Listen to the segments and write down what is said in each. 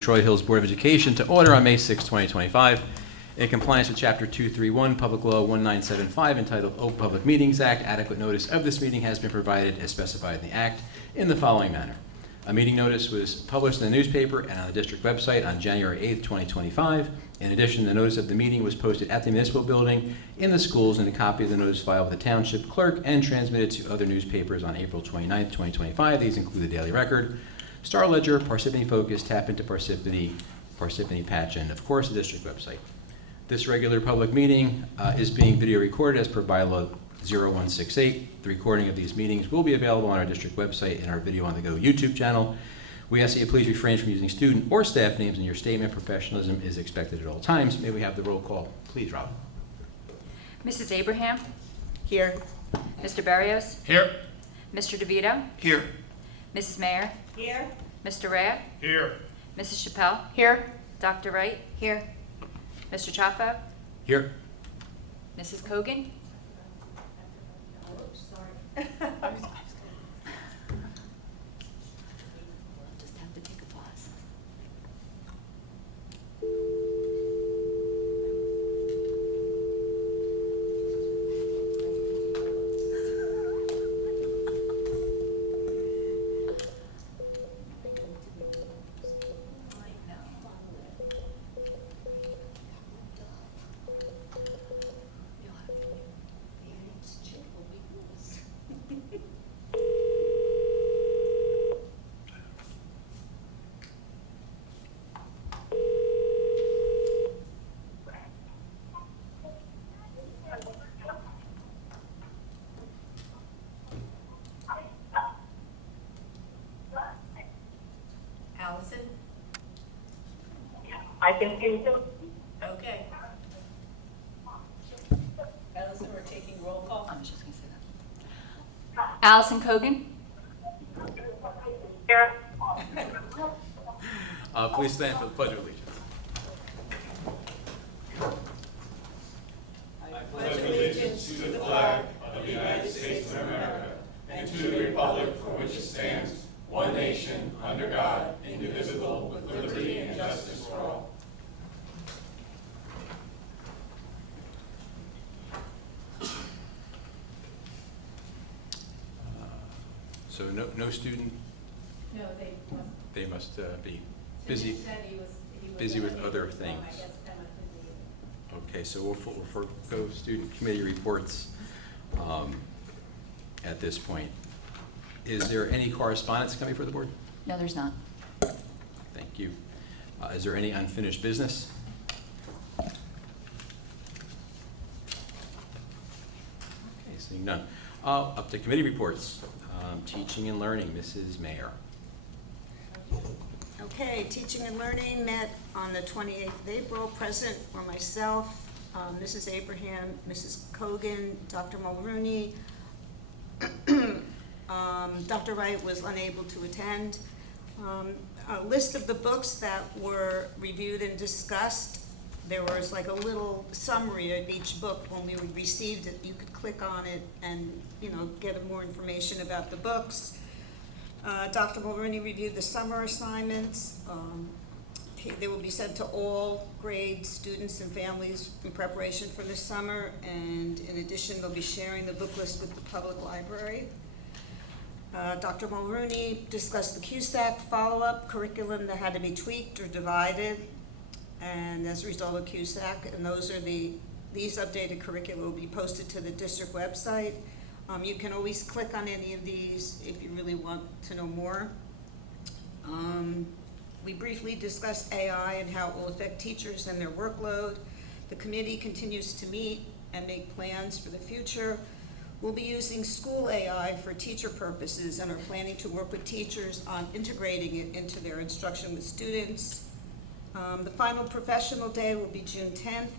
Troy Hills Board of Education to order on May 6, 2025. In compliance with Chapter 231, Public Law 1975, entitled Open Public Meetings Act, adequate notice of this meeting has been provided as specified in the Act in the following manner. A meeting notice was published in the newspaper and on the district website on January 8, 2025. In addition, the notice of the meeting was posted at the municipal building, in the schools, and a copy of the notice filed with the township clerk and transmitted to other newspapers on April 29, 2025. These include the Daily Record, Star Ledger, Parsippany Focus, Tap into Parsippany, Parsippany Patch, and of course the district website. This regular public meeting is being video recorded as per bylaw 0168. The recording of these meetings will be available on our district website and our Video on the Go YouTube channel. We ask that you please refrain from using student or staff names in your statement. Professionalism is expected at all times. May we have the roll call, please, Rob? Mrs. Abraham? Here. Mr. Barrios? Here. Mr. DeVito? Here. Mrs. Mayer? Here. Mr. Rea? Here. Mrs. Chappelle? Here. Dr. Wright? Here. Mr. Chaffo? Here. Mrs. Kogan? Just have to take a pause. Allison? I can hear you. Okay. Allison, we're taking roll call. I was just going to say that. Allison Kogan? Here. Please stand for the Pledge of Allegiance. Pledge allegiance to the flag Of the United States of America and to the republic for which it stands, one nation, under God, indivisible, with liberty and justice for all. So no student, No, they must be Cindy busy. said he was busy with unable, other so things. I guess that must have been Okay, so we'll forego student committee reports at this point. Is there any correspondence coming for the board? No, there's not. Thank you. Is there any unfinished business? Okay, seeing none. Up to committee reports. Teaching and learning, Mrs. Mayer. Okay, Teaching and Learning met on the 28th of April. Present were myself, Mrs. Abraham, Mrs. Kogan, Dr. Mulrooney. Dr. Wright was unable to attend. A list of the books that were reviewed and discussed. There was like a little summary of each book. When we received it, you could click on it and, get more information about the books. Dr. Mulrooney reviewed the summer assignments. They will be sent to all grade students and families in preparation for the summer. And in addition, they'll be sharing the book list with the public library. Dr. Mulrooney discussed the CUSAC follow-up curriculum that had to be tweaked or divided, and as a result of CUSAC, and these updated curricula will be posted to the district website. You can always click on any of these if you really want to know more. We briefly discussed AI and how it will affect teachers and their workload. The committee continues to meet and make plans for the future. We'll be using school AI for teacher purposes and are planning to work with teachers on integrating it into their instruction with students. The final professional day will be June 10th,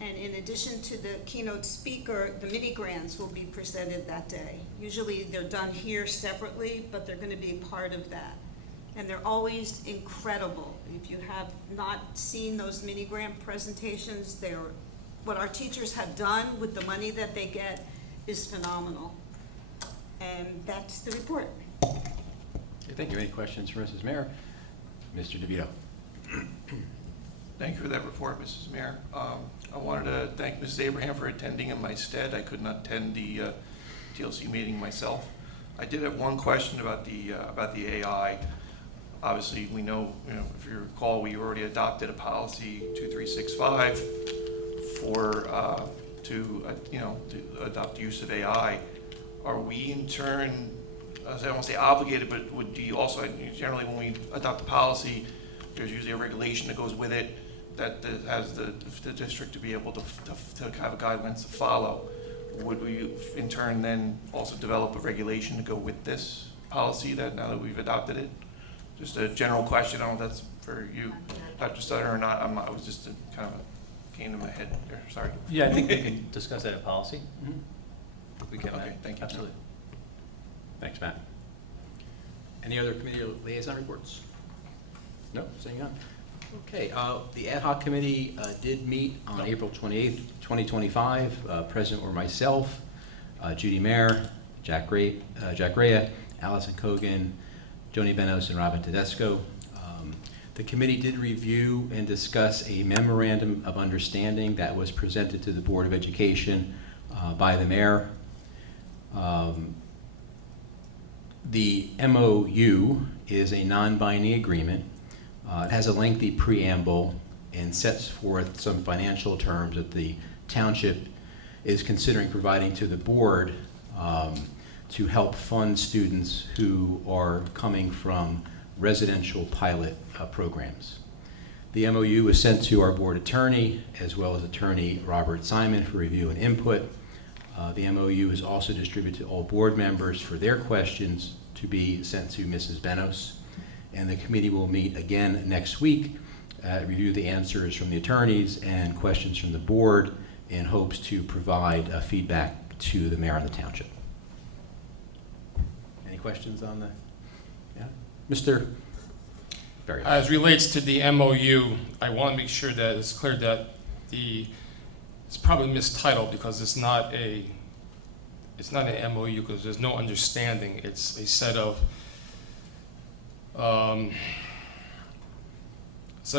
and in addition to the keynote speaker, the mini grants will be presented that day. Usually they're done here separately, but they're going to be part of that. And they're always incredible. If you have not seen those mini grant presentations, what our teachers have done with the money that they get is phenomenal. And that's the report. Okay, thank you. Any questions for Mrs. Mayer? Mr. DeVito. Thank you for that report, Mrs. Mayor. I wanted to thank Mrs. Abraham for attending in my stead. I could not attend the TLC meeting myself. I did have one question about the AI. Obviously, we know, if you recall, we already adopted a policy 2365 for to adopt the use of AI. Are we in turn, I don't want to say obligated, but would you also, generally when we adopt a policy, there's usually a regulation that goes with it that has the district to be able to have guidelines to follow. Would we in turn then also develop a regulation to go with this policy that now that we've adopted it? Just a general question. I don't know if that's for you, Dr. Sutter, or not. I was just kind of came to my head there. Sorry. Yeah, I think we can discuss that at policy. We can. Okay, thank you. Absolutely. Thanks, Matt. Any other committee liaison reports? No, seeing none. Okay, the ad hoc committee did meet on April 28th, 2025. Present were myself, Judy Mayer, Jack Rea, Allison Kogan, Joni Benos, and Robin Tedesco. The committee did review and discuss a memorandum of understanding that was presented to the Board of Education by the mayor. The MOU is a non-binding agreement. It has a lengthy preamble and sets forth some financial terms that the township is considering providing to the board to help fund students who are coming from residential pilot programs. The MOU was sent to our board attorney as well as attorney Robert Simon for review and input. The MOU is also distributed to all board members for their questions to be sent to Mrs. Benos. And the committee will meet again next week, review the answers from the attorneys and questions from the board in hopes to provide feedback to the mayor and the township. Any questions on the, yeah? Mr. Berry. As relates to the MOU, I want to make sure that it's clear that it's probably mistitled because it's not an MOU because there's no understanding. It's a set of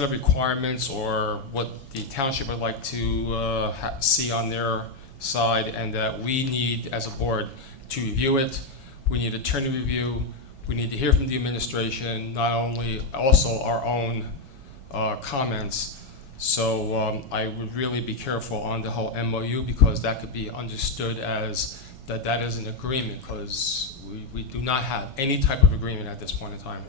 requirements or what the township would like to see on their side, and that we need as a board to review it. We need attorney review. We need to hear from the administration, not only also our own comments. So I would really be careful on the whole MOU because that could be understood as that is an agreement, because we do not have any type of agreement at this point in time.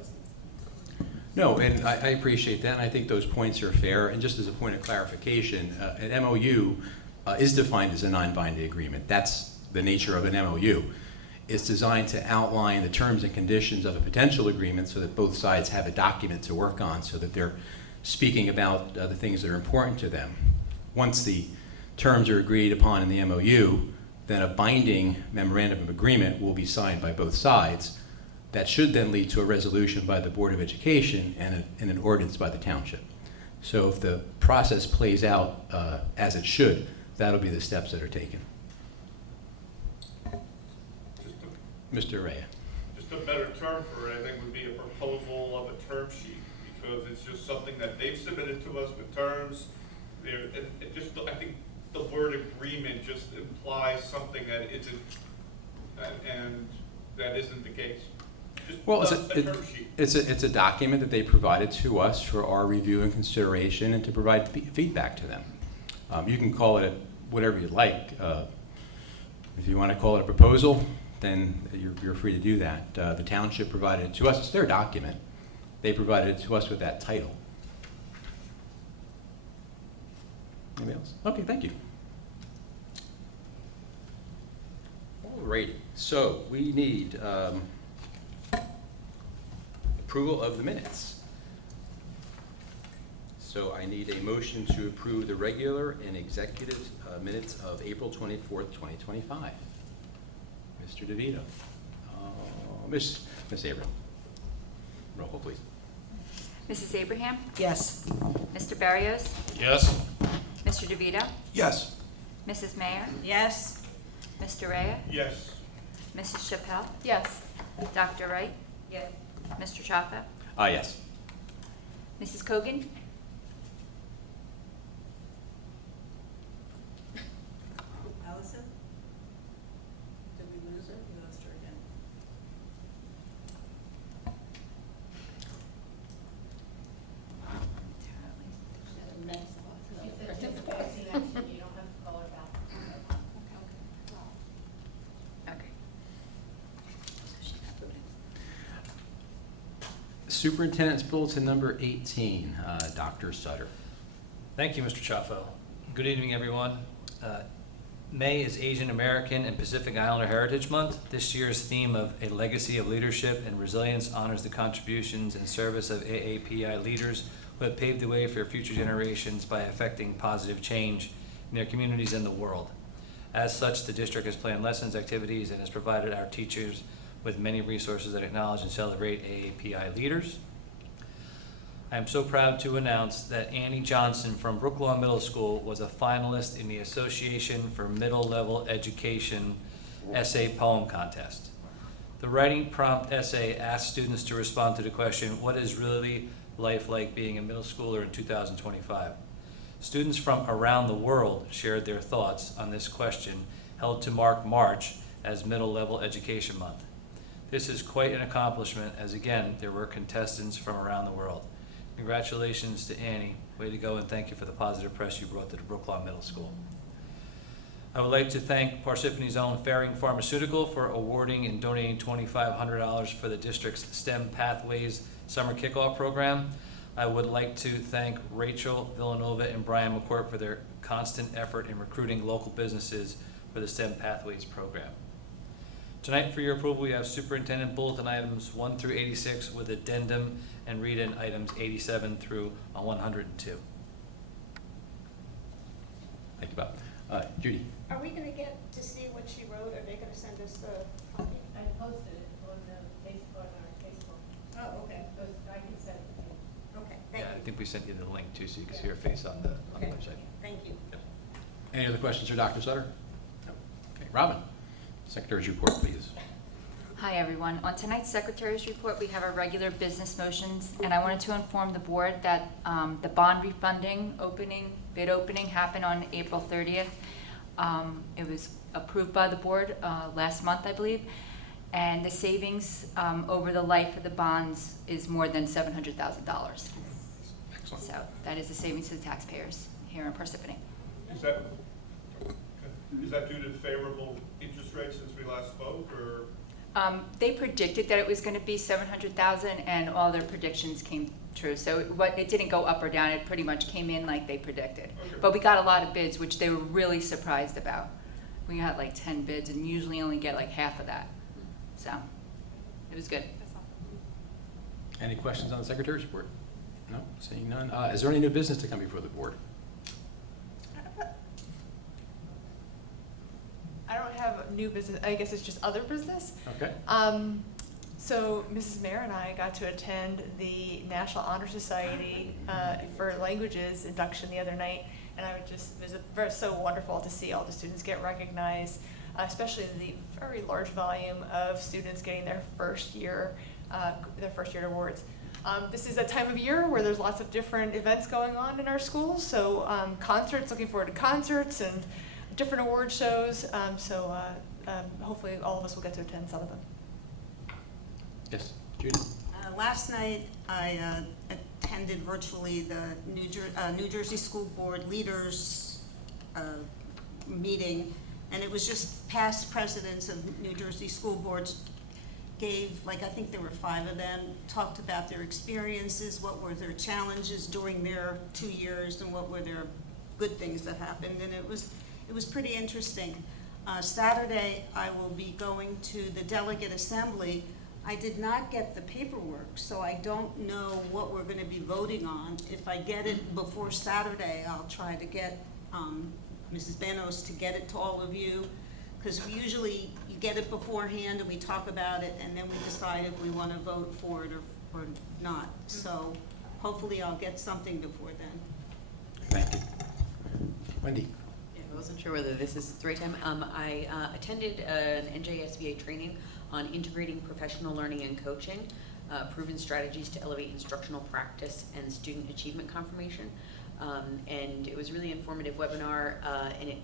No, and I appreciate that, and I think those points are fair. And just as a point of clarification, an MOU is defined as a non-binding agreement. That's the nature of an MOU. It's designed to outline the terms and conditions of a potential agreement so that both sides have a document to work on so that they're speaking about the things that are important to them. Once the terms are agreed upon in the MOU, then a binding memorandum of agreement will be signed by both sides. That should then lead to a resolution by the Board of Education and an ordinance by the township. So if the process plays out as it should, that'll be the steps that are taken. Mr. Rea. Just a better term for it, I think, would be a proposal of a term sheet, because it's just something that they've submitted to us with terms. I think the word agreement just implies something that isn't, and that isn't the case. Just Well, a term sheet. it's a document that they provided to us for our review and consideration and to provide feedback to them. You can call it whatever you like. If you want to call it a proposal, then you're free to do that. The township provided it to us. It's their document. They provided it to us with that title. Anybody else? Okay, thank you. Alrighty, so we need approval of the minutes. So I need a motion to approve the regular and executive minutes of April 24th, 2025. Mr. DeVito. Miss Abraham. Roll call, please. Mrs. Abraham? Yes. Mr. Barrios? Yes? Mr. DeVito? Yes. Mrs. Mayer? Yes. Mr. Rea? Yes. Mrs. Chappelle? Yes. Dr. Wright? Yes. Mr. Chapa? Yes. Mrs. Kogan? Superintendent's Bulletin number 18, Dr. Sutter. Thank you, Mr. Chaffo. Good evening, everyone. May is Asian American and Pacific Islander Heritage Month. This year's theme of A Legacy of Leadership and Resilience honors the contributions and service of AAPI leaders who have paved the way for future generations by effecting positive change in their communities and the world. As such, the district has planned lessons, activities, and has provided our teachers with many resources that acknowledge and celebrate AAPI leaders. I am so proud to announce that Annie Johnson from Brooklawn Middle School was a finalist in the Association for Middle Level Education Essay Poem Contest. The writing prompt essay asked students to respond to the question, what is really life like being a middle schooler in 2025? Students from around the world shared their thoughts on this question, held to mark March as Middle Level Education Month. This is quite an accomplishment, as again, there were contestants from around the world. Congratulations to Annie. Way to go, and thank you for the positive press you brought to the Brooklawn Middle School. I would like to thank Parsippany's own Ferring Pharmaceutical for awarding and donating $2,500 for the district's STEM Pathways Summer Kickoff Program. I would like to thank Rachel Villanova and Brian McCourt for their constant effort in recruiting local businesses for the STEM Pathways program. Tonight, for your approval, we have Superintendent Bulletin items 1 through 86 with addendum and read-in items 87 through 102. Thank you, Bob. Judy? Are we gonna get to see what she wrote? Are they gonna send us the copy? I posted it on the Facebook, on our Facebook. Oh, okay, I can send it to you. okay, Yeah, thank I you. think we sent you the link too, so you can see her face on the Okay. website. Thank you. Any other questions for Dr. Sutter? No. Okay, Robin, Secretary's report, please. Hi, everyone. On tonight's Secretary's Report, we have our regular business motions, and I wanted to inform the board that the bond refunding bid opening happened on April 30th. It was approved by the board last month, I believe, and the savings over the life of the bonds is more than $700,000. Excellent. So that is the savings to the taxpayers here in Parsippany. Is that due to favorable interest rates since we last spoke, or? They predicted that it was going to be 700,000, and all their predictions came true. So it didn't go up or down. It pretty much came in like they predicted. Okay. But we got a lot of bids, which they were really surprised about. We got like 10 bids, and usually only get like half of that. So it was good. Any questions on the Secretary's report? No, seeing none. Is there any new business to come before the board? I don't have new business, I guess it's just other business. Okay. So Mrs. Mayor and I got to attend the National Honor Society for Languages induction the other night, and it was so wonderful to see all the students get recognized, especially the very large volume of students getting their first year awards. This is a time of year where there's lots of different events going on in our schools, so concerts, looking forward to concerts and different award shows, hopefully all of us will get to attend some of them. Yes, Judy? Last night, I attended virtually the New Jersey School Board Leaders meeting, and it was just past presidents of New Jersey school boards gave, I think there were 5 of them, talked about their experiences, what were their challenges during their 2 years, and what were their good things that happened, and it was pretty interesting. Saturday, I will be going to the delegate assembly. I did not get the paperwork, so I don't know what we're going to be voting on. If I get it before Saturday, I'll try to get Mrs. Benos to get it to all of you, because you get it beforehand and we talk about it, and then we decide if we want to vote for it or not. So hopefully I'll get something before then. Thank you. Wendy? Yeah, I wasn't sure whether this is the right time. I attended an NJSBA training on integrating professional learning and coaching, proven strategies to elevate instructional practice and student achievement confirmation. And it was a really informative webinar, and it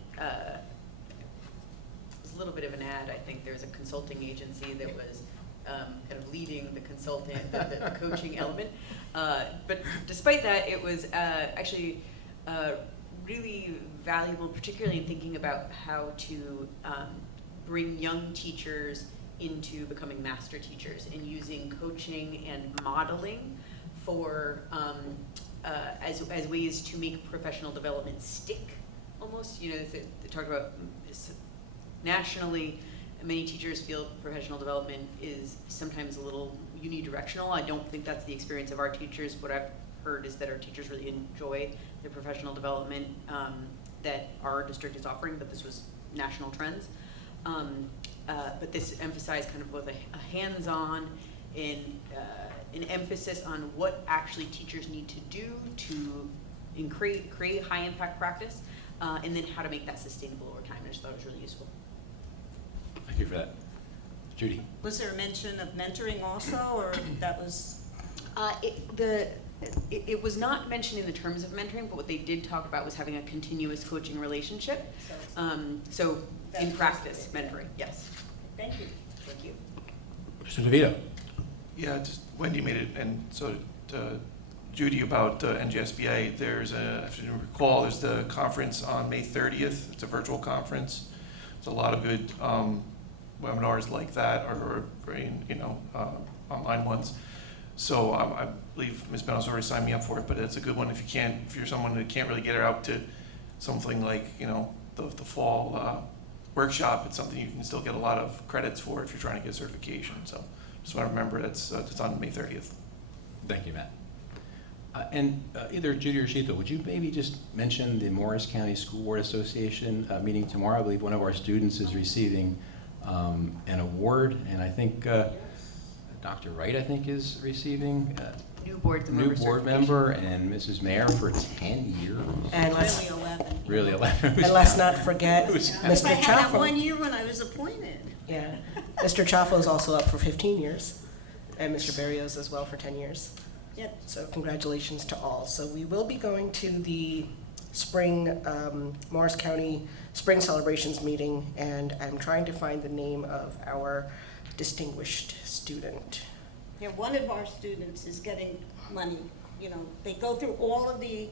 was a little bit of an ad. I think there's a consulting agency that was kind of leading the consultant, the coaching element. But despite that, it was actually really valuable, particularly in thinking about how to bring young teachers into becoming master teachers and using coaching and modeling for as ways to make professional development stick almost. You know, they talk about nationally, many teachers feel professional development is sometimes a little unidirectional. I don't think that's the experience of our teachers. What I've heard is that our teachers really enjoy the professional development that our district is offering, but this was national trends. But this emphasized kind of both a hands-on and an emphasis on what actually teachers need to do to create high impact practice, and then how to make that sustainable over time. I just thought it was really useful. Thank you for that. Judy? Was there a mention of mentoring also, or that was? It was not mentioned in the terms of mentoring, but what they did talk about was having a continuous coaching relationship. So in practice, mentoring, yes. Thank you. Thank you. Mr. DeVito? Yeah, just Wendy made it, and so Judy about NJSBA, if you recall, there's the conference on May 30th. It's a virtual conference. There's a lot of good webinars like that, or online ones. So I believe Ms. Benno's already signed me up for it, but it's a good one if you're someone who can't really get her out to something like, the fall workshop. It's something you can still get a lot of credits for if you're trying to get certification. So just want to remember it's on May 30th. Thank you, Matt. And either Judy or Sheila, would you maybe just mention the Morris County School Board Association meeting tomorrow? I believe one of our students is receiving an award, and I think Dr. Wright, is receiving New board member, and Mrs. Mayor for 10 years. And Really 11. Really 11. and let's not forget It was- I Mr. had that one Chaffo. year when I was appointed. Yeah, Mr. Chaffo is also up for 15 years, and Mr. Berrios as well for 10 years. Yep. So congratulations to all. So we will be going to the spring Morris County Spring Celebrations meeting, and I'm trying to find the name of our distinguished student. Yeah, one of our students is getting money. They go through all of the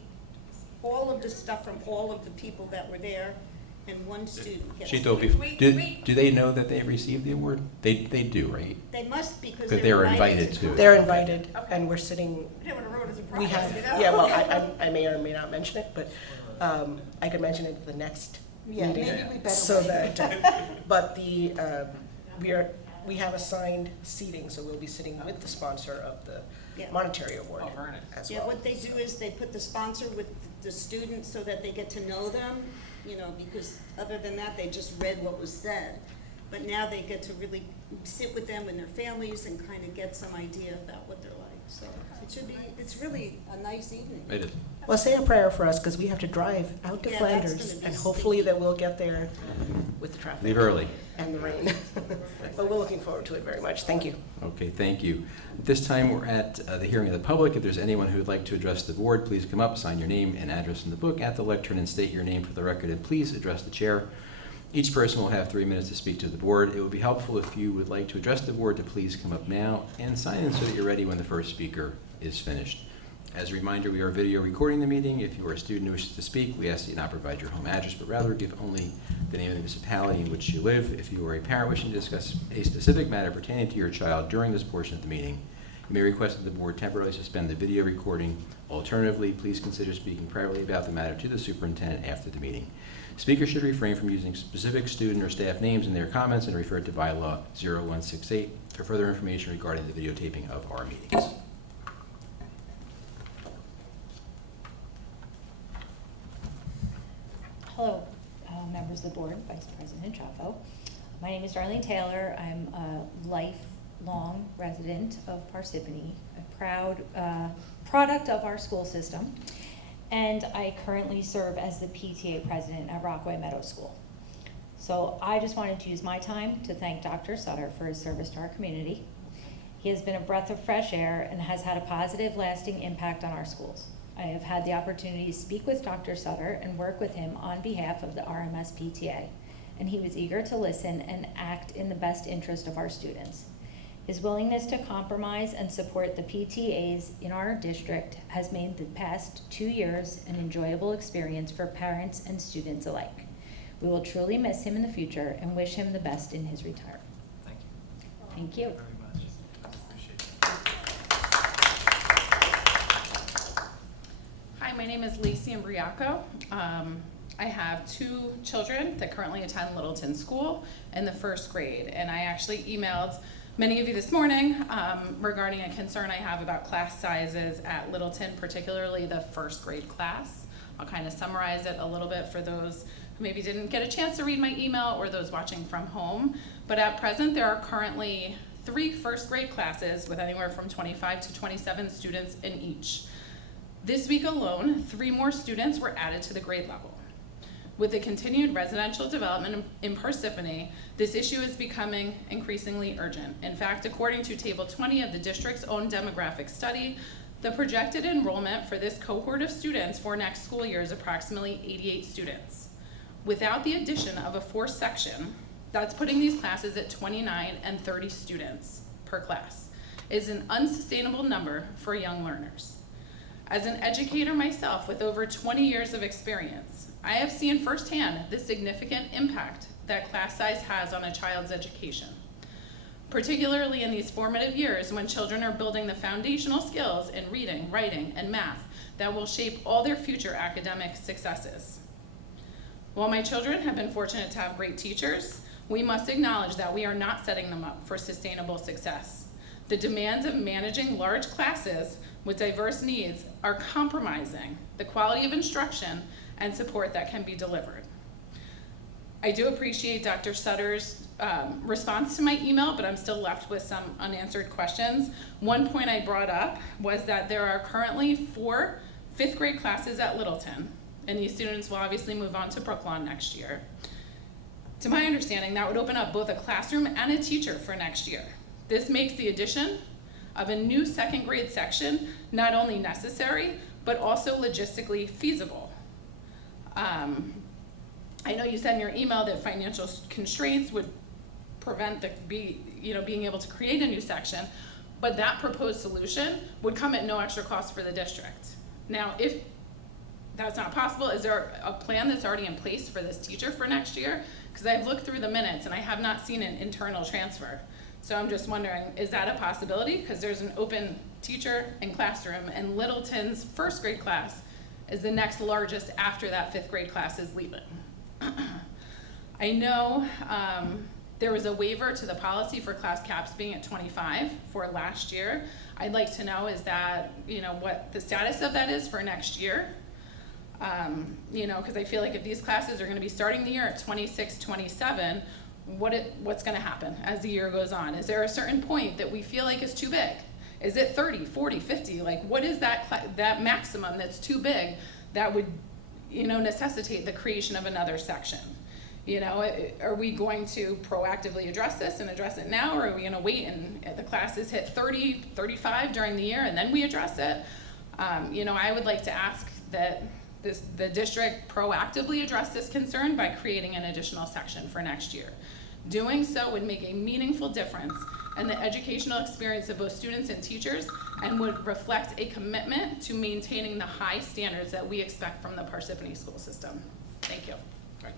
stuff from all of the people that were there, and one student gets. Sheila, do they know that they received the award? They do, right? They must, because But they were invited to it. They're invited, and we're sitting. I didn't want to ruin a surprise. We have, you know? yeah. Well, I may or may not mention it, but I could mention it at the next Yeah, meeting. maybe we better. So wait. that, but we have assigned seating, so we'll be sitting with the sponsor of the Yeah. monetary award as Yeah, well. what they do is they put the sponsor with the students so that they get to know them, because other than that, they just read what was said. But now they get to really sit with them and their families and kind of get some idea about what they're like. So it's really a nice evening. It is. Well, say a prayer for us, because we have to drive out to Yeah, that's Flanders, gonna be and hopefully sticky. that we'll get there with the traffic. Leave early. And the rain. But we're looking forward to it very much. Thank you. Okay, thank you. At this time, we're at the hearing of the public. If there's anyone who would like to address the board, please come up, sign your name and address in the book at the lectern, and state your name for the record, and please address the chair. Each person will have 3 minutes to speak to the board. It would be helpful if you would like to address the board to please come up now and sign in so that you're ready when the first speaker is finished. As a reminder, we are video recording the meeting. If you are a student who wishes to speak, we ask that you not provide your home address, but rather give only the name of the municipality in which you live. If you are a parent wishing to discuss a specific matter pertaining to your child during this portion of the meeting, you may request that the board temporarily suspend the video recording. Alternatively, please consider speaking privately about the matter to the superintendent after the meeting. Speakers should refrain from using specific student or staff names in their comments and refer to bylaw 0168 for further information regarding the videotaping of our meetings. Hello, members of the board, Vice President Chaffo. My name is Darlene Taylor. I'm a lifelong resident of Parsippany, a proud product of our school system, and I currently serve as the PTA president at Rockaway Meadow School. So I just wanted to use my time to thank Dr. Sutter for his service to our community. He has been a breath of fresh air and has had a positive, lasting impact on our schools. I have had the opportunity to speak with Dr. Sutter and work with him on behalf of the RMS PTA, and he was eager to listen and act in the best interest of our students. His willingness to compromise and support the PTAs in our district has made the past 2 years an enjoyable experience for parents and students alike. We will truly miss him in the future and wish him the best in his retirement. Thank you. Thank you. Very much. Appreciate it. Hi, my name is Lacey Imbriaco. I have 2 children that currently attend Littleton School in the 1st grade, and I actually emailed many of you this morning regarding a concern I have about class sizes at Littleton, particularly the 1st grade class. I'll kind of summarize it a little bit for those who maybe didn't get a chance to read my email or those watching from home. But at present, there are currently 3 1st grade classes with anywhere from 25 to 27 students in each. This week alone, 3 more students were added to the grade level. With the continued residential development in Parsippany, this issue is becoming increasingly urgent. In fact, according to Table 20 of the district's own demographic study, the projected enrollment for this cohort of students for next school year is approximately 88 students. Without the addition of a 4th section, that's putting these classes at 29 and 30 students per class. It is an unsustainable number for young learners. As an educator myself with over 20 years of experience, I have seen firsthand the significant impact that class size has on a child's education, particularly in these formative years when children are building the foundational skills in reading, writing, and math that will shape all their future academic successes. While my children have been fortunate to have great teachers, we must acknowledge that we are not setting them up for sustainable success. The demands of managing large classes with diverse needs are compromising the quality of instruction and support that can be delivered. I do appreciate Dr. Sutter's response to my email, but I'm still left with some unanswered questions. One point I brought up was that there are currently 4 5th grade classes at Littleton, and these students will obviously move on to Brooklawn next year. To my understanding, that would open up both a classroom and a teacher for next year. This makes the addition of a new 2nd grade section not only necessary, but also logistically feasible. I know you said in your email that financial constraints would prevent being able to create a new section, but that proposed solution would come at no extra cost for the district. Now, if that's not possible, is there a plan that's already in place for this teacher for next year? Because I've looked through the minutes and I have not seen an internal transfer. So I'm just wondering, is that a possibility? Because there's an open teacher and classroom, and Littleton's 1st grade class is the next largest after that 5th grade class is leaving. I know there was a waiver to the policy for class caps being at 25 for last year. I'd like to know, is that, what the status of that is for next year? Because I feel like if these classes are gonna be starting the year at 26, 27, what's gonna happen as the year goes on? Is there a certain point that we feel like is too big? Is it 30, 40, 50? Like, what is that maximum that's too big that would, necessitate the creation of another section? Are we going to proactively address this and address it now, or are we gonna wait and the classes hit 30, 35 during the year and then we address it? I would like to ask that the district proactively address this concern by creating an additional section for next year. Doing so would make a meaningful difference in the educational experience of both students and teachers, and would reflect a commitment to maintaining the high standards that we expect from the Parsippany school system. Thank you. Thank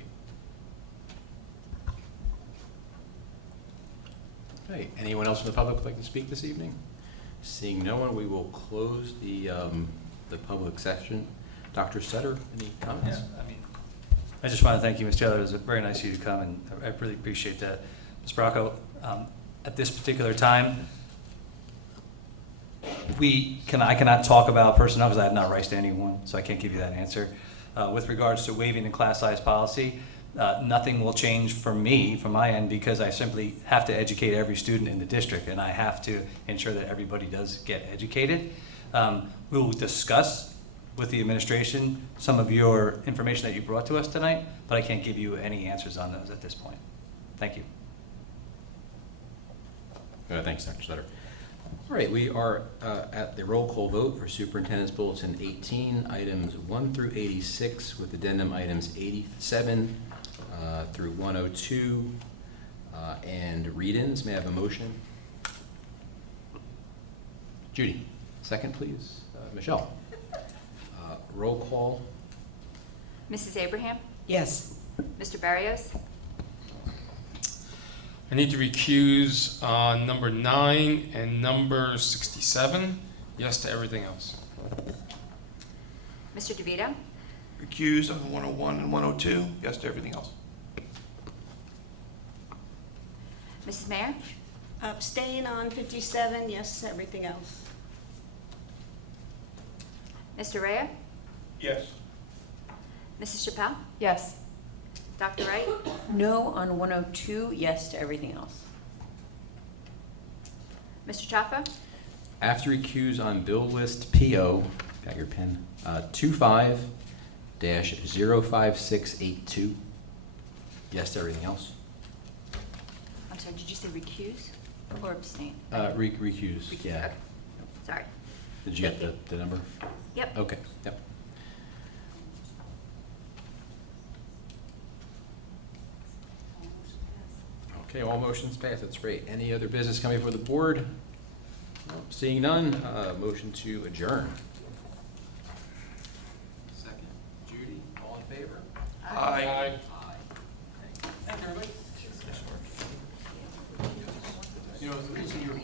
you. Okay, anyone else from the public would like to speak this evening? Seeing no one, we will close the public session. Dr. Sutter, any comments? Yeah, I just want to thank you, Ms. Taylor. It was very nice of you to come, and I really appreciate that. Ms. Bracco, at this particular time, I cannot talk about personnel because I have not rights to anyone, so I can't give you that answer. With regards to waiving the class size policy, nothing will change for me, from my end, because I simply have to educate every student in the district, and I have to ensure that everybody does get educated. We will discuss with the administration some of your information that you brought to us tonight, but I can't give you any answers on those at this point. Thank you. Thanks, Dr. Sutter. All right, we are at the roll call vote for Superintendent's Bulletin 18, items 1 through 86, with addendum items 87 through 102, and read-ins. May I have a motion? Judy, second, please. Michelle. Roll call. Mrs. Abraham? Yes. Mr. Barrios? I need to recuse on number 9 and number 67. Yes to everything else. Mr. DeVito? Recused on 101 and 102, yes to everything else. Mrs. Mayer? Abstain on 57, yes, everything else. Mr. Raya? Yes. Mrs. Chappelle? Yes. Dr. Wright? No on 102, yes to everything else. Mr. Chaffo? After recuse on bill list PO, got your pen, 25-05682. Yes to everything else. I'm sorry, did you say recuse or abstain? Recuse, Recuse, yeah. okay. Sorry. Did you get the number? Yep. Okay, yep. Okay, all motions passed, that's great. Any other business coming before the board? Nope, seeing none, motion to adjourn. Second, Judy, all in favor? Aye. Thank you, everybody. You know, it's the reason you're.